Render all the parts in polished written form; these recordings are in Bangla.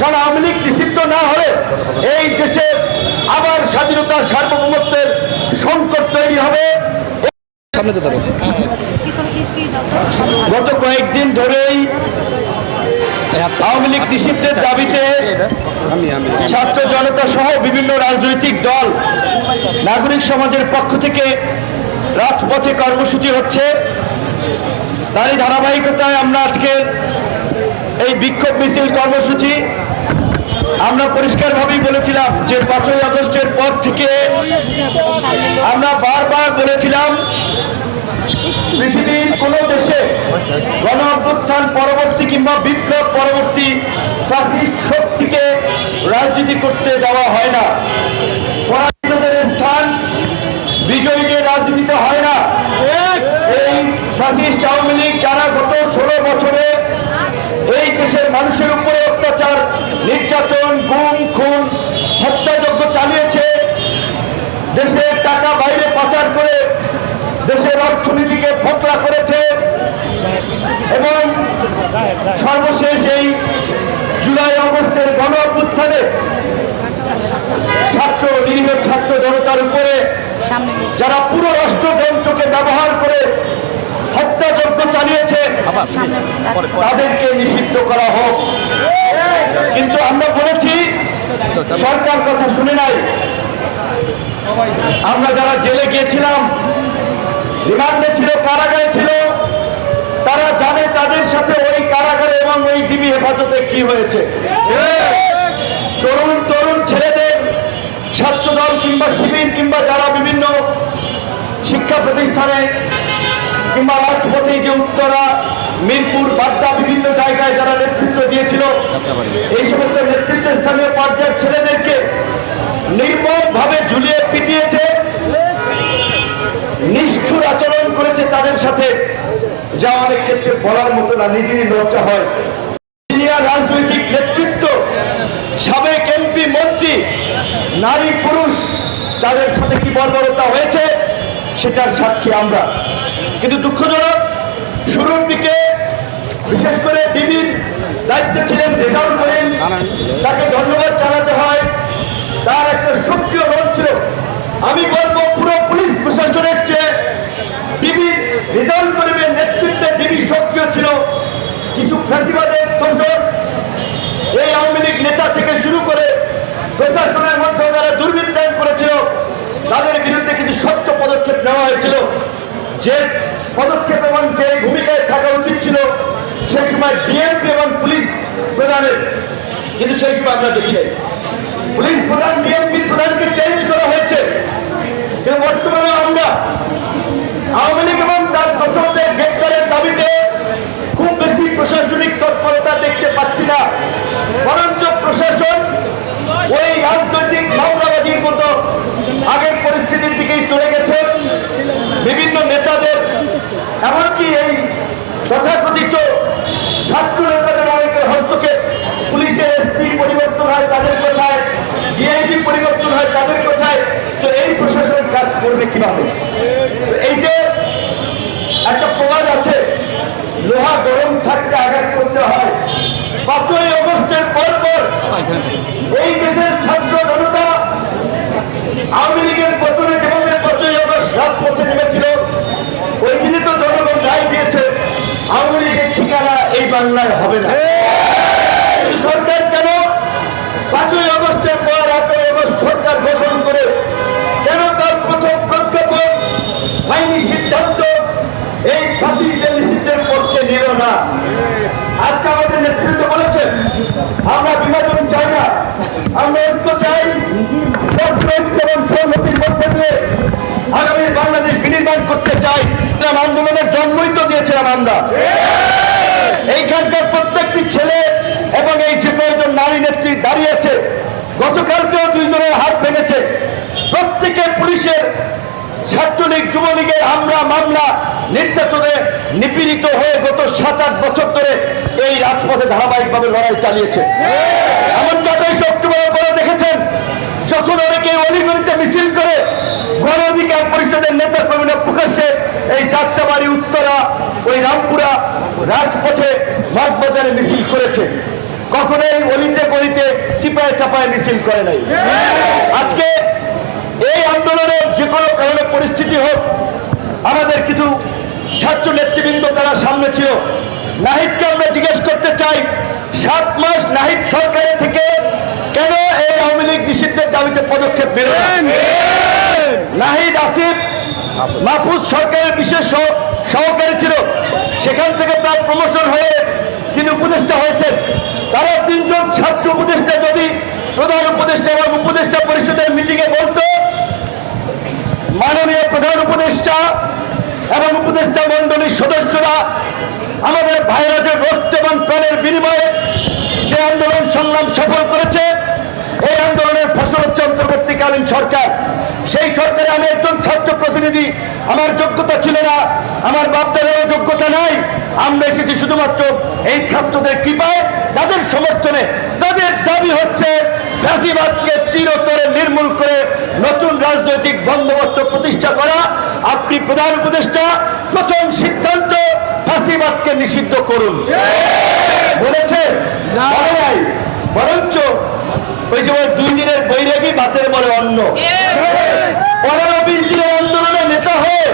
কারণ আওয়ামী লীগ নিষিদ্ধ না হলে এই দেশে আবার স্বাধীনতা সার্বভৌমত্বের সংকট তৈরি হবে। গত কয়েকদিন ধরেই আওয়ামী লীগ নিষিদ্ধের দাবিতে ছাত্র জনতা সহ বিভিন্ন রাজনৈতিক দল নাগরিক সমাজের পক্ষ থেকে রাজপথে কর্মসূচি হচ্ছে। তারই ধারাবাহিকতায় আমরা আজকে এই বিক্ষোভ মিছিল কর্মসূচি আমরা পরিষ্কারভাবেই বলেছিলাম যে 5ই আগস্টের পর থেকে আমরা বারবার বলেছিলাম পৃথিবীর কোনো দেশে গণ অভ্যুত্থান পরবর্তী কিংবা বিপ্লব পরবর্তী ফ্যাসিস্ট শক্তিকে রাজনীতি করতে দেওয়া হয় না। পরাজিতদের স্থান বিজয়ীদের রাজনীতিতে হয় না। এই ফ্যাসিস্ট আওয়ামী লীগ যারা গত 16 বছরে এই দেশের মানুষের উপরে অত্যাচার, নির্যাতন, গুম, খুন, হত্যাযজ্ঞ চালিয়েছে, দেশের টাকা বাইরে পাচার করে দেশের অর্থনীতিকে ফোকলা করেছে এবং সর্বশেষ এই জুলাই আগস্টের গণ অভ্যুত্থানে নিরীহ ছাত্র জনতার উপরে যারা পুরো রাষ্ট্রযন্ত্রকে ব্যবহার করে হত্যাযজ্ঞ চালিয়েছে তাদেরকে নিষিদ্ধ করা হোক। কিন্তু আমরা বলেছি সরকার কথা শুনে নাই। আমরা যারা জেলে গিয়েছিলাম, রিমান্ডে ছিল, কারাগারে ছিল, তারা জানে তাদের সাথে ওই কারাগারে এবং ওই ডিবি হেফাজতে কি হয়েছে। তরুণ তরুণ ছেলেদের ছাত্রদল কিংবা শিবির কিংবা যারা বিভিন্ন শিক্ষা প্রতিষ্ঠানে কিংবা রাজপথে যে উত্তরা, মিরপুর, বাড্ডা বিভিন্ন জায়গায় যারা নেতৃত্ব দিয়েছিল, এই সমস্ত নেতৃত্ব স্থানীয় পর্যায়ের ছেলেদেরকে নির্মমভাবে ঝুলিয়ে পিটিয়েছে, নিষ্ঠুর আচরণ করেছে তাদের সাথে, যা অনেক ক্ষেত্রে বলার মতো না, নিজেরই লজ্জা হয়। সিনিয়র রাজনৈতিক নেতৃত্ব, সাবেক এমপি, মন্ত্রী, নারী, পুরুষ, তাদের সাথে কি বর্বরতা হয়েছে সেটার সাক্ষী আমরা। কিন্তু দুঃখজনক, শুরুর দিকে বিশেষ করে ডিবির দায়িত্বে ছিলেন রেজাউল করিম, তাকে ধন্যবাদ জানাতে হয়, তার একটা সক্রিয় রোল ছিল। আমি বলবো পুরো পুলিশ প্রশাসনের চেয়ে ডিবির রেজাউল করিমের নেতৃত্বে ডিবি সক্রিয় ছিল। কিছু ফ্যাসিবাদের দোষর এই আওয়ামী লীগ নেতা থেকে শুরু করে প্রশাসনের মধ্যে যারা দুর্বৃত্তায়ন করেছিল তাদের বিরুদ্ধে কিছু শক্ত পদক্ষেপ নেওয়া হয়েছিল। যে পদক্ষেপ এবং যে ভূমিকায় থাকা উচিত ছিল সেই সময় বিএনপি এবং পুলিশ প্রধানের, কিন্তু সেই সময় আমরা দেখি নাই। পুলিশ প্রধান বিএনপি প্রধানকে চেঞ্জ করা হয়েছে, কিন্তু বর্তমানে আমরা আওয়ামী লীগ এবং তার দোষরদের গ্রেপ্তারের দাবিতে খুব বেশি প্রশাসনিক তৎপরতা দেখতে পাচ্ছি না। বরঞ্চ প্রশাসন ওই রাজনৈতিক মামলাবাজির মতো আগের পরিস্থিতির দিকেই চলে গেছে। বিভিন্ন নেতাদের, এমনকি এই তথাকথিত ছাত্র নেতাদের অনেকের হস্তক্ষেপ, পুলিশের এসপি পরিবর্তন হয় তাদের কোথায়, ডিআইজি পরিবর্তন হয় তাদের কোথায়, তো এই প্রশাসন কাজ করবে কিভাবে? তো এই যে একটা প্রবাদ আছে, লোহা গরম থাকতে আঘাত করতে হয়। 5ই আগস্টের পর এই দেশের ছাত্র জনতা আওয়ামী লীগের পতনে যেভাবে 5ই আগস্ট রাজপথে নেমেছিল, ওই দিনে তো জনগণ রায় দিয়েছে আওয়ামী লীগের ঠিকানা এই বাংলায় হবে না। সরকার কেন 5ই আগস্টের পর 8ই আগস্ট সরকার গঠন করে কেন তার প্রথম প্রজ্ঞাপন আইনি সিদ্ধান্ত এই ফাঁসিদের নিষিদ্ধের পক্ষে নিল না? আজকে আমাদের নেতৃত্ব বলেছেন আমরা বিভাজন চাই না, আমরা ঐক্য চাই, এবং সংহতির মধ্যে দিয়ে আগামী বাংলাদেশ বিনির্মাণ করতে চাই। আন্দোলনের জন্মই তো দিয়েছিলাম আমরা। এইখানকার প্রত্যেকটি ছেলে এবং এই যে কয়েকজন নারী নেত্রী দাঁড়িয়েছে, গতকালকেও 2 জনের হাত ভেঙেছে। প্রত্যেকে পুলিশের, ছাত্রলীগ, যুবলীগের আমরা মামলা, নির্যাতনে নিপীড়িত হয়ে গত 7-8 বছর ধরে এই রাজপথে ধারাবাহিকভাবে লড়াই চালিয়েছে। এমনকি 28 অক্টোবরের পরে দেখেছেন যখন অনেকে অলিগলিতে মিছিল করে গণ অধিকার পরিষদের নেতা কর্মীরা প্রকাশ্যে এই যাত্রাবাড়ি, উত্তরা, ওই রামপুরা রাজপথে মগবাজারে মিছিল করেছে। কখনো এই অলিতে গলিতে চিপায় চাপায় মিছিল করে নাই। আজকে এই আন্দোলনের যে কোনো কারণে পরিস্থিতি হোক, আমাদের কিছু ছাত্র নেতৃবৃন্দ তারা সামনে ছিল। নাহিদকে আমরা জিজ্ঞেস করতে চাই, 7 মাস নাহিদ সরকারের থেকে কেন এই আওয়ামী লীগ নিষিদ্ধের দাবিতে পদক্ষেপ নিল না? নাহিদ আসিফ মাহফুজ সরকারের বিশেষ সহকারী ছিল, সেখান থেকে তার প্রমোশন হয়ে তিনি উপদেষ্টা হয়েছেন। তারা 3 জন ছাত্র উপদেষ্টা যদি প্রধান উপদেষ্টা এবং উপদেষ্টা পরিষদের মিটিংয়ে বলতো, মাননীয় প্রধান উপদেষ্টা এবং উপদেষ্টা মন্ডলীর সদস্যরা আমাদের ভাইরা যে রক্ত এবং প্রাণের বিনিময়ে যে আন্দোলন সংগ্রাম সফল করেছে, এই আন্দোলনের ফসল হচ্ছে অন্তর্বর্তীকালীন সরকার। সেই সরকারে আমি একজন ছাত্র প্রতিনিধি, আমার যোগ্যতা ছিল না, আমার বাপদাদারও যোগ্যতা নাই। আমরা এসেছি শুধুমাত্র এই ছাত্রদের কৃপায়, তাদের সমর্থনে। তাদের দাবি হচ্ছে ফ্যাসিবাদকে চিরতরে নির্মূল করে নতুন রাজনৈতিক বন্দোবস্ত প্রতিষ্ঠা করা। আপনি প্রধান উপদেষ্টা, প্রথম সিদ্ধান্ত ফ্যাসিবাদকে নিষিদ্ধ করুন বলেছে না, বরঞ্চ ওই যে 2 দিনের বৈরাগী বাতের বলে অন্য 15-20 দিনের আন্দোলনের নেতা হয়ে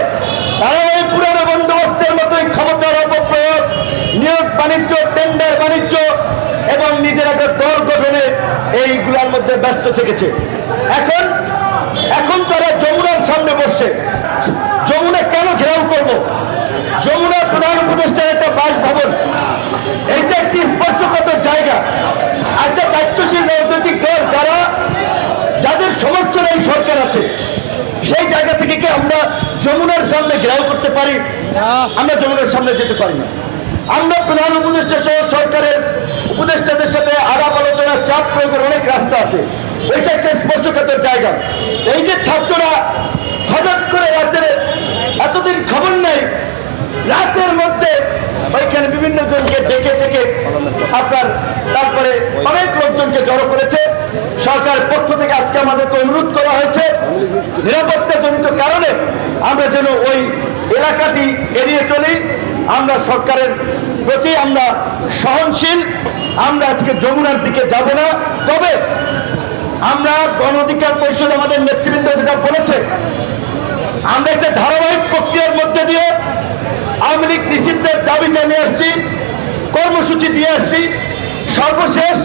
তারা ওই পুরানো বন্দোবস্তের মতোই ক্ষমতার অপপ্রয়োগ, নিয়োগ বাণিজ্য, টেন্ডার বাণিজ্য এবং নিজের একটা দল গঠনে এইগুলোর মধ্যে ব্যস্ত থেকেছে। এখন তারা যমুনার সামনে বসছে। যমুনা কেন ঘেরাও করব? যমুনা প্রধান উপদেষ্টার একটা বাসভবন, এইটা একটি স্পর্শকাতর জায়গা। একটা দায়িত্বশীল রাজনৈতিক দল যাদের সমর্থনে এই সরকার আছে, সেই জায়গা থেকে কি আমরা যমুনার সামনে ঘেরাও করতে পারি? আমরা যমুনার সামনে যেতে পারি না। আমরা প্রধান উপদেষ্টা সহ সরকারের উপদেষ্টাদের সাথে আলাপ আলোচনার চাপ প্রয়োগের অনেক রাস্তা আছে। ওইটা একটা স্পর্শকাতর জায়গা। এই যে ছাত্ররা হঠাৎ করে রাতের, এতদিন খবর নেই, রাতের মধ্যে ওইখানে বিভিন্ন জনকে ডেকে আপনার তারপরে অনেক লোকজনকে জড়ো করেছে। সরকার পক্ষ থেকে আজকে আমাদেরকে অনুরোধ করা হয়েছে নিরাপত্তাজনিত কারণে আমরা যেন ওই এলাকাটি এড়িয়ে চলি। আমরা সরকারের প্রতি আমরা সহনশীল। আমরা আজকে যমুনার দিকে যাব না। তবে আমরা গণ অধিকার পরিষদ আমাদের নেতৃবৃন্দ যেটা বলেছে, আমরা একটা ধারাবাহিক প্রক্রিয়ার মধ্যে দিয়ে আওয়ামী লীগ নিষিদ্ধের দাবি জানিয়ে আসছি, কর্মসূচি দিয়ে আসছি। সর্বশেষ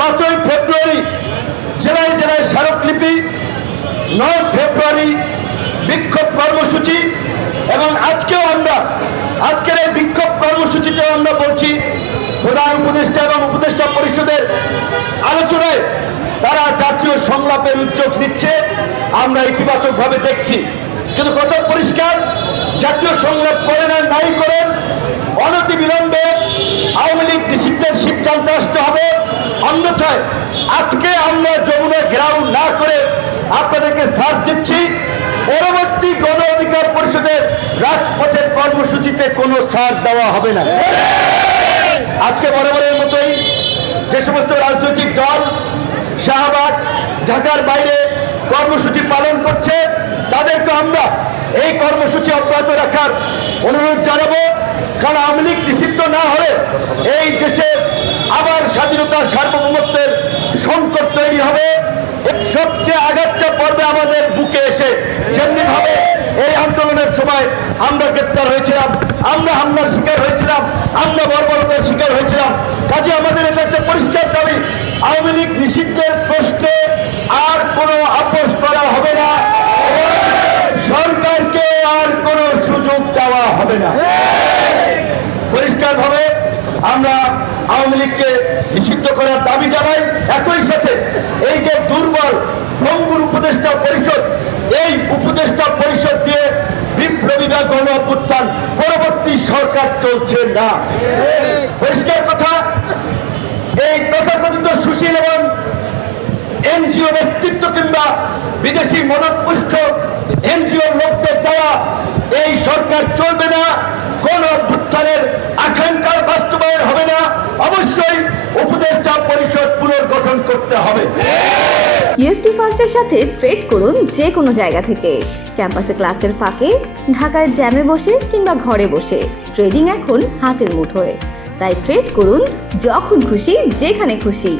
5ই ফেব্রুয়ারি জেলায় জেলায় স্মারকলিপি, 9 ফেব্রুয়ারি বিক্ষোভ কর্মসূচি এবং আজকের এই বিক্ষোভ কর্মসূচিতেও আমরা বলছি প্রধান উপদেষ্টা এবং উপদেষ্টা পরিষদের আলোচনায় তারা জাতীয় সংলাপের উদ্যোগ নিচ্ছে। আমরা ইতিবাচকভাবে দেখছি, কিন্তু কথা পরিষ্কার, জাতীয় সংলাপ করেন আর নাই করেন, অনতিবিলম্বে আওয়ামী লীগ নিষিদ্ধের সিদ্ধান্ত আসতে হবে। অন্যথায় আজকে আমরা যমুনা ঘেরাও না করে আপনাদেরকে ছাড় দিচ্ছি, পরবর্তী গণ অধিকার পরিষদের রাজপথের কর্মসূচিতে কোনো ছাড় দেওয়া হবে না। আজকে বরাবরের মতোই যে সমস্ত রাজনৈতিক দল শাহবাগ, ঢাকার বাইরে কর্মসূচি পালন করছে, তাদেরকে আমরা এই কর্মসূচি অব্যাহত রাখার অনুরোধ জানাবো। কারণ আওয়ামী লীগ নিষিদ্ধ না হলে এই দেশে আবার স্বাধীনতা সার্বভৌমত্বের সংকট তৈরি হবে। সবচেয়ে আঘাতটা পড়বে আমাদের বুকে এসে। যেমনি ভাবে এই আন্দোলনের সময় আমরা গ্রেপ্তার হয়েছিলাম, আমরা হামলার শিকার হয়েছিলাম, আমরা বর্বরতার শিকার হয়েছিলাম। কাজে আমাদের এটা একটা পরিষ্কার দাবি, আওয়ামী লীগ নিষিদ্ধের প্রশ্নে আর কোনো আপোষ করা হবে না, সরকারকে আর কোনো সুযোগ দেওয়া হবে না। পরিষ্কারভাবে আমরা আওয়ামী লীগকে নিষিদ্ধ করার দাবি জানাই। একই সাথে এই যে দুর্বল ভঙ্গুর উপদেষ্টা পরিষদ, এই উপদেষ্টা পরিষদ দিয়ে বিপ্লবী বা গণ অভ্যুত্থান পরবর্তী সরকার চলছে না। পরিষ্কার কথা, এই তথাকথিত সুশীল এবং এনজিও ব্যক্তিত্ব কিংবা বিদেশি মদতপুষ্ট এনজিও লোকদের দ্বারা এই সরকার চলবে না, কোন অভ্যুত্থানের আকাঙ্ক্ষার বাস্তবায়ন হবে না। অবশ্যই উপদেষ্টা পরিষদ পুনর্গঠন করতে হবে। ইউএফটি ফার্স্টের সাথে ট্রেড করুন যে কোনো জায়গা থেকে, ক্যাম্পাসে ক্লাসের ফাঁকে, ঢাকার জ্যামে বসে কিংবা ঘরে বসে। ট্রেডিং এখন হাতের মুঠোয়, তাই ট্রেড করুন যখন খুশি যেখানে খুশি।